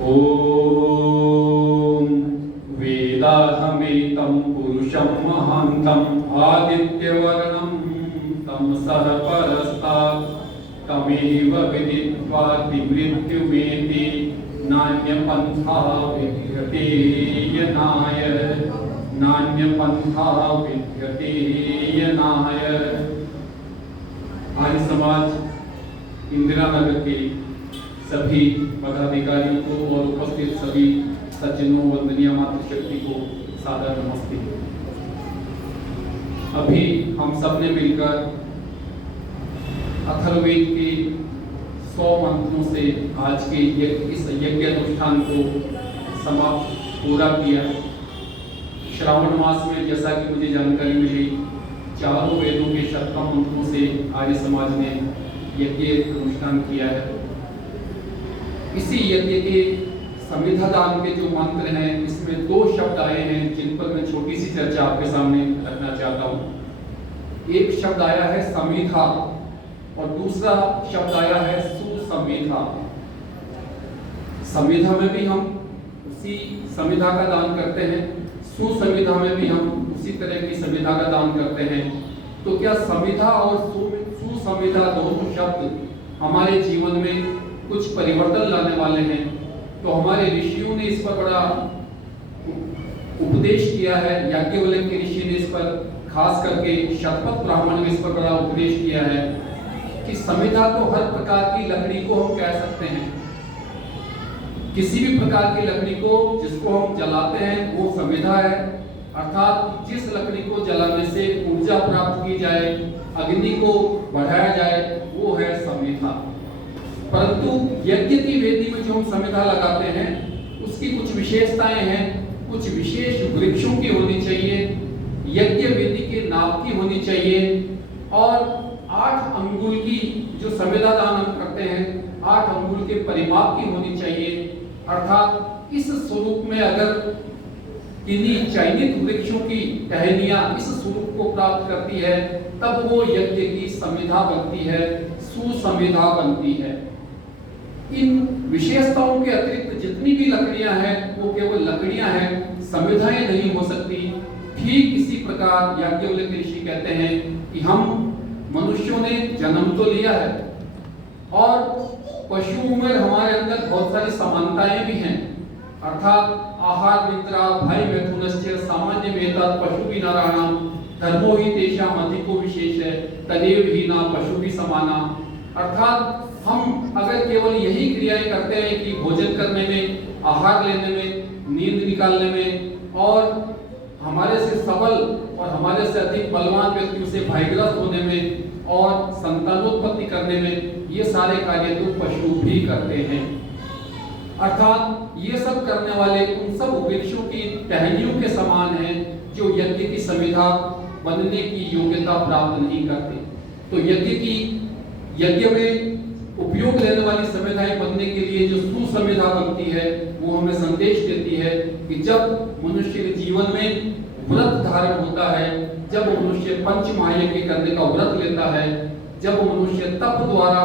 ॐ वेदाहमेतं पुरुषं महान्तं आदित्यवर्णं तमसः परस्तात् तमेव विदित्वा मृत्युमेति नान्यपन्था विद्यते यनाय आर्य समाज इंदिरा नगर के सभी पदाधिकारियों को और उपस्थित सभी सज्जनों वंदनीय मातृशक्ति को सादर नमस्ते। अभी हम सब ने मिलकर अथर्ववेद के 100 मंत्रों से आज के इस यज्ञ अनुष्ठान को समाप्त पूरा किया। श्रावण मास में जैसा कि मुझे जानकारी मिली, चारों वेदों के शतकम मंत्रों से आर्य समाज ने यज्ञ अनुष्ठान किया है। इसी यज्ञ के संविधा दान के जो मंत्र हैं, इसमें 2 शब्द आए हैं जिन पर मैं छोटी सी चर्चा आपके सामने रखना चाहता हूँ। एक शब्द आया है समिधा और दूसरा शब्द आया है सुसमिधा। समिधा में भी हम उसी समिधा का दान करते हैं, सुसमिधा में भी हम उसी तरह की समिधा का दान करते हैं। तो क्या समिधा और सुसमिधा दोनों शब्द हमारे जीवन में कुछ परिवर्तन लाने वाले हैं? तो हमारे ऋषियों ने इस पर बड़ा उपदेश किया है। याज्ञवल्क्य ऋषि ने इस पर, खास करके शतपथ ब्राह्मण ने इस पर बड़ा उपदेश किया है कि समिधा तो हर प्रकार की लकड़ी को हम कह सकते हैं। किसी भी प्रकार की लकड़ी को जिसको हम जलाते हैं वो समिधा है, अर्थात जिस लकड़ी को जलाने से ऊर्जा प्राप्त की जाए, अग्नि को बढ़ाया जाए, वो है समिधा। परंतु यज्ञ की वेदी में जो हम समिधा लगाते हैं उसकी कुछ विशेषताएं हैं। कुछ विशेष वृक्षों की होनी चाहिए, यज्ञ वेदी के नाप की होनी चाहिए और 8 अंगुल की जो समिधा दान हम करते हैं 8 अंगुल के परिमाप की होनी चाहिए। अर्थात इस स्वरूप में अगर किन्हीं चयनित वृक्षों की टहनियां इस स्वरूप को प्राप्त करती है तब वो यज्ञ की समिधा बनती है, सुसमिधा बनती है। इन विशेषताओं के अतिरिक्त जितनी भी लकड़ियां हैं वो केवल लकड़ियां हैं, समिधाएं नहीं हो सकती। ठीक इसी प्रकार याज्ञवल्क्य ऋषि कहते हैं कि हम मनुष्यों ने जन्म तो लिया है और पशुओं में हमारे अंदर बहुत सारी समानताएं भी हैं। अर्थात आहार निद्रा भय मैथुनश्च सामान्य वेदात पशु भी नारायणम धर्मो ही तेषाम अधिको विशेष है तदेव ही ना पशु भी समाना। अर्थात हम अगर केवल यही क्रियाएं करते हैं कि भोजन करने में, आहार लेने में, नींद निकालने में और हमारे से सबल और हमारे से अधिक बलवान व्यक्तियों से भयग्रस्त होने में और संतानोत्पत्ति करने में, ये सारे कार्य तो पशु भी करते हैं। अर्थात ये सब करने वाले उन सब वृक्षों की टहनियों के समान हैं जो यज्ञ की समिधा बनने की योग्यता प्राप्त नहीं करते। तो यज्ञ में उपयोग लेने वाली समिधाएं बनने के लिए जो सुसमिधा बनती है वो हमें संदेश देती है कि जब मनुष्य के जीवन में व्रत धारण होता है, जब मनुष्य पंच महायज्ञ करने का व्रत लेता है, जब मनुष्य तप द्वारा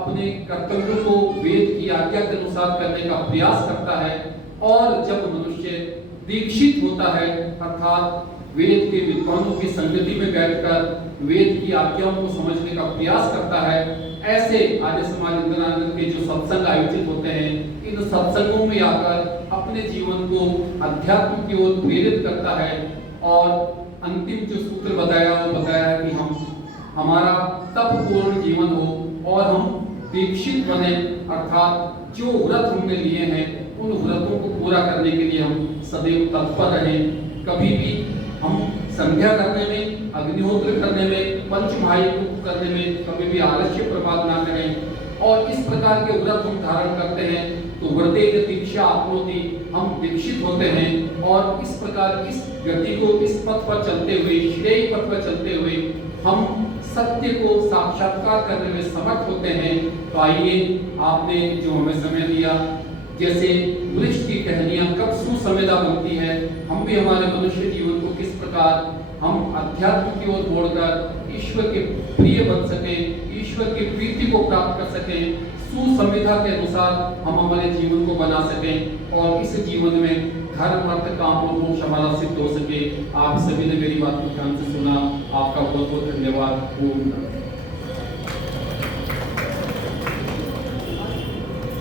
अपने कर्तव्यों को वेद की आज्ञा के अनुसार करने का प्रयास करता है और जब मनुष्य दीक्षित होता है अर्थात वेद के विद्वानों की संगति में बैठकर वेद की आज्ञाओं को समझने का प्रयास करता है, ऐसे आर्य समाज इंदिरा नगर के जो सत्संग आयोजित होते हैं, इन सत्संगों में आकर अपने जीवन को अध्यात्म की ओर प्रेरित करता है। और अंतिम जो सूत्र बताया वो बताया कि हमारा तपपूर्ण जीवन हो और हम दीक्षित बने, अर्थात जो व्रत हमने लिए हैं उन व्रतों को पूरा करने के लिए हम सदैव तत्पर रहें। कभी भी हम संध्या करने में, अग्निहोत्र करने में, पंच महायज्ञ करने में कभी भी आलस्य प्रमाद ना करें। और इस प्रकार के व्रत हम धारण करते हैं तो व्रतेन दीक्षा आपनोति, हम दीक्षित होते हैं और इस प्रकार इस गति को, इस पथ पर चलते हुए, श्रेय पथ पर चलते हुए हम सत्य को साक्षात्कार करने में समर्थ होते हैं। तो आइए, आपने जो हमें समय दिया, जैसे वृक्ष की टहनियां कब सुसमिधा बनती है, हम भी हमारे मनुष्य जीवन को किस प्रकार हम अध्यात्म की ओर मोड़कर ईश्वर के प्रिय बन सके, ईश्वर की प्रीति को प्राप्त कर सके, सुसंविधा के अनुसार हम हमारे जीवन को बना सकें और इस जीवन में धर्म अर्थ काम और मोक्ष हमारा सिद्ध हो सके। आप सभी ने मेरी बात को ध्यान से सुना। आपका बहुत बहुत धन्यवाद।